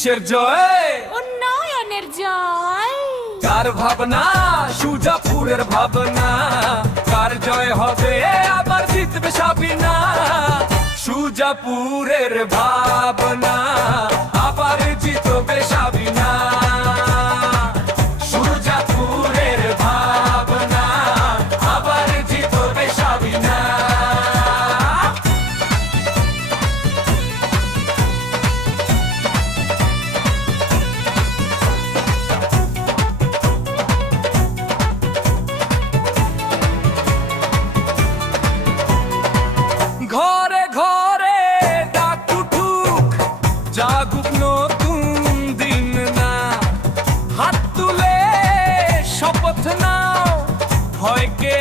কিসের জয়? উন্নয়নের জয়। কার ভাবনা? সুজাপুরের ভাবনা। কার জয় হবে? আবার জিতবে সাবিনা। সুজাপুরের ভাবনা, আবার জিতবে সাবিনা। সুজাপুরের ভাবনা, আবার জিতবে সাবিনা। ঘরে ঘরে ডাক উঠুক, জাগুক নতুন দিন না। হাত তুলে শপথ নাও, ভয়কে